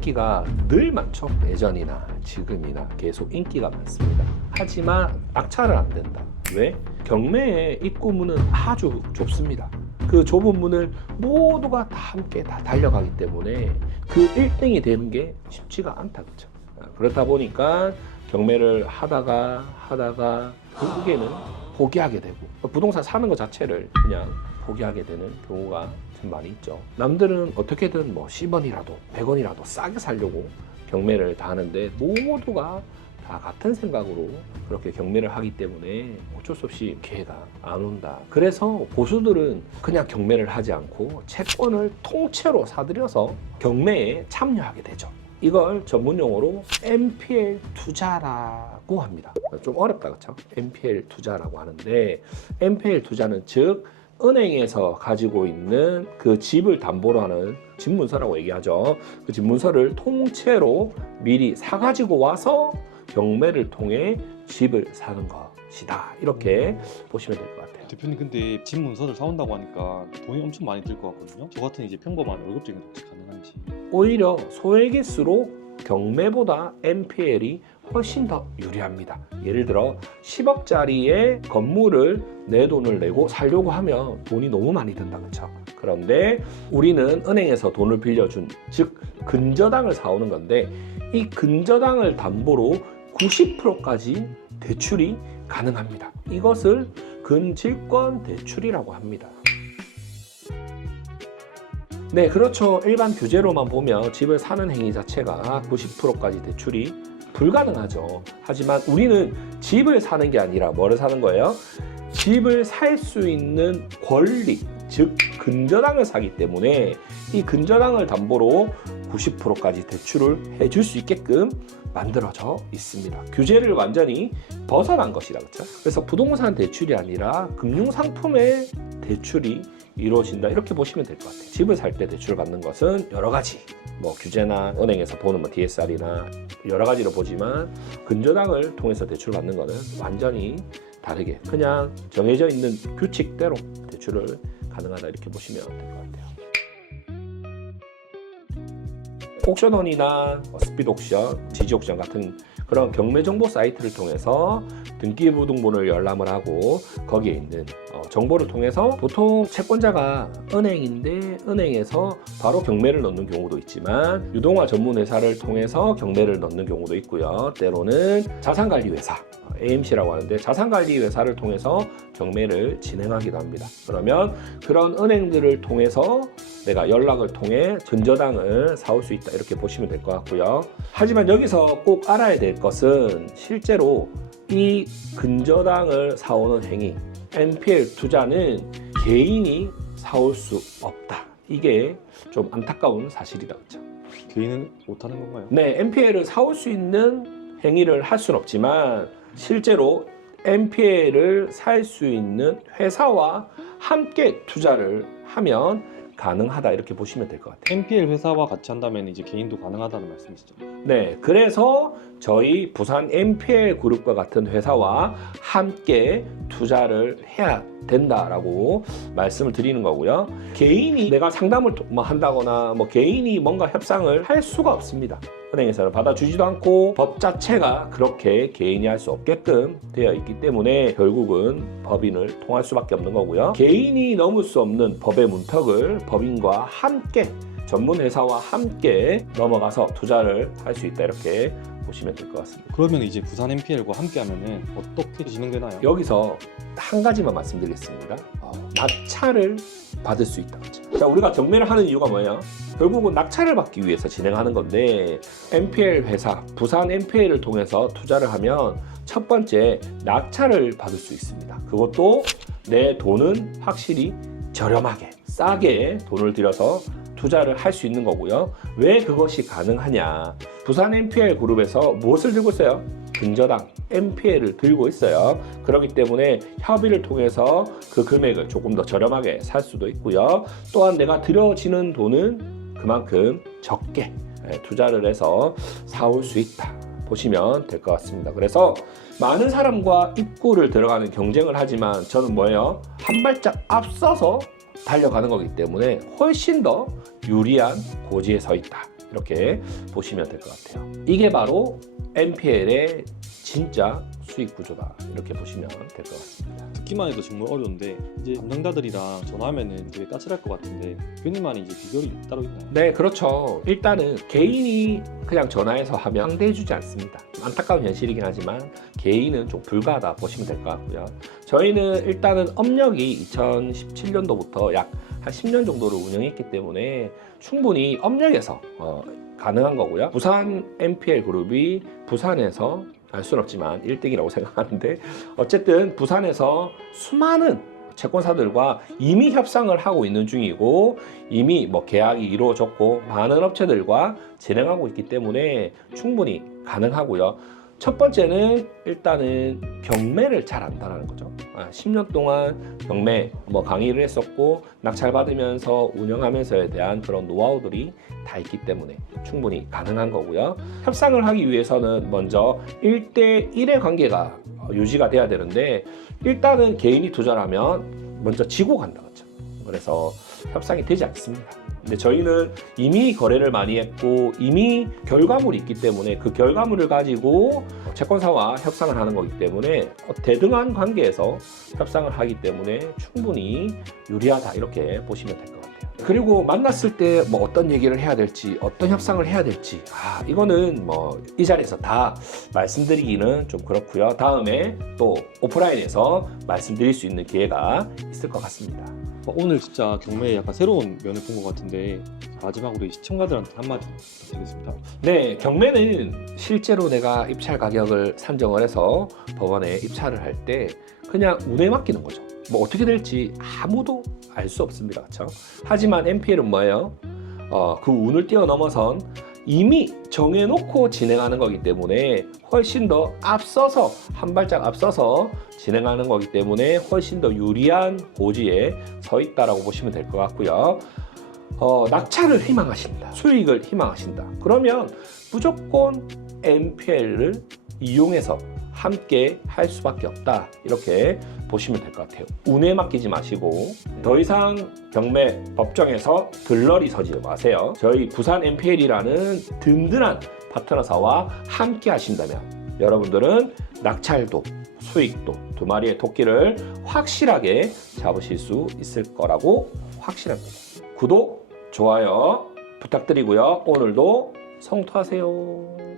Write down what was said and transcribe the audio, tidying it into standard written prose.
인기가 늘 많죠. 예전이나 지금이나 계속 인기가 많습니다. 하지만 낙찰은 안 된다. 왜? 경매의 입구문은 아주 좁습니다. 그 좁은 문을 모두가 다 함께 다 달려가기 때문에 그 1등이 되는 게 쉽지가 않다. 그렇죠? 그렇다 보니까 경매를 하다가 결국에는 포기하게 되고 부동산 사는 것 자체를 그냥 포기하게 되는 경우가 참 많이 있죠. 남들은 어떻게든 뭐 10원이라도 100원이라도 싸게 살려고 경매를 다 하는데 모두가 다 같은 생각으로 그렇게 경매를 하기 때문에 어쩔 수 없이 기회가 안 온다. 그래서 고수들은 그냥 경매를 하지 않고 채권을 통째로 사들여서 경매에 참여하게 되죠. 이걸 전문용어로 NPL 투자라고 합니다. 좀 어렵다, 그렇죠? NPL 투자라고 하는데 NPL 투자는 즉 은행에서 가지고 있는 그 집을 담보로 하는 집문서라고 얘기하죠. 그 집문서를 통째로 미리 사가지고 와서 경매를 통해 집을 사는 것이다. 이렇게 보시면 될 것 같아요. 대표님, 근데 집 문서를 사온다고 하니까 돈이 엄청 많이 들 것 같거든요. 저 같은 이제 평범한 월급쟁이도 혹시 가능한지. 오히려 소액일수록 경매보다 NPL이 훨씬 더 유리합니다. 예를 들어 10억짜리의 건물을 내 돈을 내고 살려고 하면 돈이 너무 많이 든다, 그렇죠? 그런데 우리는 은행에서 돈을 빌려준, 즉 근저당을 사오는 건데 이 근저당을 담보로 90%까지 대출이 가능합니다. 이것을 근질권 대출이라고 합니다. 네, 그렇죠. 일반 규제로만 보면 집을 사는 행위 자체가 90%까지 대출이 불가능하죠. 하지만 우리는 집을 사는 게 아니라 뭐를 사는 거예요? 집을 살 수 있는 권리, 즉 근저당을 사기 때문에 이 근저당을 담보로 90%까지 대출을 해줄 수 있게끔 만들어져 있습니다. 규제를 완전히 벗어난 것이다, 그렇죠? 그래서 부동산 대출이 아니라 금융상품의 대출이 이루어진다, 이렇게 보시면 될 것 같아요. 집을 살 때 대출을 받는 것은 여러 가지 뭐 규제나 은행에서 보는 뭐 DSR이나 여러 가지로 보지만 근저당을 통해서 대출을 받는 것은 완전히 다르게 그냥 정해져 있는 규칙대로 대출을 가능하다, 이렇게 보시면 될 것 같아요. 옥션원이나 스피드옥션, 지지옥션 같은 그런 경매 정보 사이트를 통해서 등기부등본을 열람을 하고 거기에 있는 정보를 통해서 보통 채권자가 은행인데 은행에서 바로 경매를 넣는 경우도 있지만 유동화 전문 회사를 통해서 경매를 넣는 경우도 있고요. 때로는 자산관리회사, AMC라고 하는데 자산관리회사를 통해서 경매를 진행하기도 합니다. 그러면 그런 은행들을 통해서 내가 연락을 통해 근저당을 사올 수 있다, 이렇게 보시면 될 것 같고요. 하지만 여기서 꼭 알아야 될 것은 실제로 이 근저당을 사오는 행위, NPL 투자는 개인이 사올 수 없다. 이게 좀 안타까운 사실이다, 그렇죠? 개인은 못하는 건가요? 네, NPL을 사올 수 있는 행위를 할 수는 없지만 실제로 NPL을 살 수 있는 회사와 함께 투자를 하면 가능하다, 이렇게 보시면 될 것 같아요. NPL 회사와 같이 한다면 이제 개인도 가능하다는 말씀이시죠? 네, 그래서 저희 부산 NPL 그룹과 같은 회사와 함께 투자를 해야 된다라고 말씀을 드리는 거고요. 개인이 내가 상담을 한다거나 뭐 개인이 뭔가 협상을 할 수가 없습니다. 은행에서는 받아주지도 않고 법 자체가 그렇게 개인이 할 수 없게끔 되어 있기 때문에 결국은 법인을 통할 수밖에 없는 거고요. 개인이 넘을 수 없는 법의 문턱을 법인과 함께, 전문 회사와 함께 넘어가서 투자를 할 수 있다, 이렇게 보시면 될 것 같습니다. 그러면 이제 부산 NPL과 함께 하면은 어떻게 진행되나요? 여기서 한 가지만 말씀드리겠습니다. 낙찰을 받을 수 있다. 자, 우리가 경매를 하는 이유가 뭐예요? 결국은 낙찰을 받기 위해서 진행하는 건데 NPL 회사, 부산 NPL을 통해서 투자를 하면 첫 번째 낙찰을 받을 수 있습니다. 그것도 내 돈은 확실히 저렴하게, 싸게 돈을 들여서 투자를 할 수 있는 거고요. 왜 그것이 가능하냐? 부산 NPL 그룹에서 무엇을 들고 있어요? 근저당, NPL을 들고 있어요. 그렇기 때문에 협의를 통해서 그 금액을 조금 더 저렴하게 살 수도 있고요. 또한 내가 들여지는 돈은 그만큼 적게 투자를 해서 사올 수 있다, 보시면 될 것 같습니다. 그래서 많은 사람과 입구를 들어가는 경쟁을 하지만 저는 뭐예요? 한 발짝 앞서서 달려가는 거기 때문에 훨씬 더 유리한 고지에 서 있다, 이렇게 보시면 될 것 같아요. 이게 바로 NPL의 진짜 수익 구조다 이렇게 보시면 될 것 같습니다. 듣기만 해도 정말 어려운데 이제 담당자들이랑 전화하면은 되게 까칠할 것 같은데 교수님만이 이제 비결이 따로 있나요? 네, 그렇죠. 일단은 개인이 그냥 전화해서 하면 상대해주지 않습니다. 안타까운 현실이긴 하지만 개인은 좀 불가하다 보시면 될 것 같고요. 저희는 일단은 업력이 2017년도부터 약 한 10년 정도를 운영했기 때문에 충분히 업력에서 가능한 거고요. 부산 NPL 그룹이 부산에서 알 수는 없지만 1등이라고 생각하는데 어쨌든 부산에서 수많은 채권사들과 이미 협상을 하고 있는 중이고 이미 뭐 계약이 이루어졌고 많은 업체들과 진행하고 있기 때문에 충분히 가능하고요. 첫 번째는 일단은 경매를 잘 안다는 거죠. 10년 동안 경매 강의를 했었고 낙찰 받으면서 운영하면서에 대한 그런 노하우들이 다 있기 때문에 충분히 가능한 거고요. 협상을 하기 위해서는 먼저 1대1의 관계가 유지가 돼야 되는데 일단은 개인이 투자를 하면 먼저 지고 간다 그죠. 그래서 협상이 되지 않습니다. 근데 저희는 이미 거래를 많이 했고 이미 결과물이 있기 때문에 그 결과물을 가지고 채권사와 협상을 하는 거기 때문에 대등한 관계에서 협상을 하기 때문에 충분히 유리하다 이렇게 보시면 될 것 같아요. 그리고 만났을 때 뭐 어떤 얘기를 해야 될지 어떤 협상을 해야 될지 이거는 뭐 이 자리에서 다 말씀드리기는 좀 그렇고요. 다음에 또 오프라인에서 말씀드릴 수 있는 기회가 있을 것 같습니다. 오늘 진짜 경매의 약간 새로운 면을 본 것 같은데 마지막으로 이 시청자들한테 한마디 부탁드리겠습니다. 네, 경매는 실제로 내가 입찰 가격을 산정을 해서 법원에 입찰을 할 때 그냥 운에 맡기는 거죠. 뭐 어떻게 될지 아무도 알 수 없습니다. 그렇죠? 하지만 NPL은 뭐예요? 그 운을 뛰어넘어선 이미 정해놓고 진행하는 거기 때문에 훨씬 더 앞서서 한 발짝 앞서서 진행하는 거기 때문에 훨씬 더 유리한 고지에 서 있다라고 보시면 될 것 같고요. 낙찰을 희망하신다, 수익을 희망하신다. 그러면 무조건 NPL을 이용해서 함께 할 수밖에 없다. 이렇게 보시면 될 것 같아요. 운에 맡기지 마시고 더 이상 경매 법정에서 들러리 서지 마세요. 저희 부산 NPL이라는 든든한 파트너사와 함께 하신다면 여러분들은 낙찰도 수익도 두 마리의 토끼를 확실하게 잡으실 수 있을 거라고 확실합니다. 구독, 좋아요 부탁드리고요. 오늘도 성투하세요.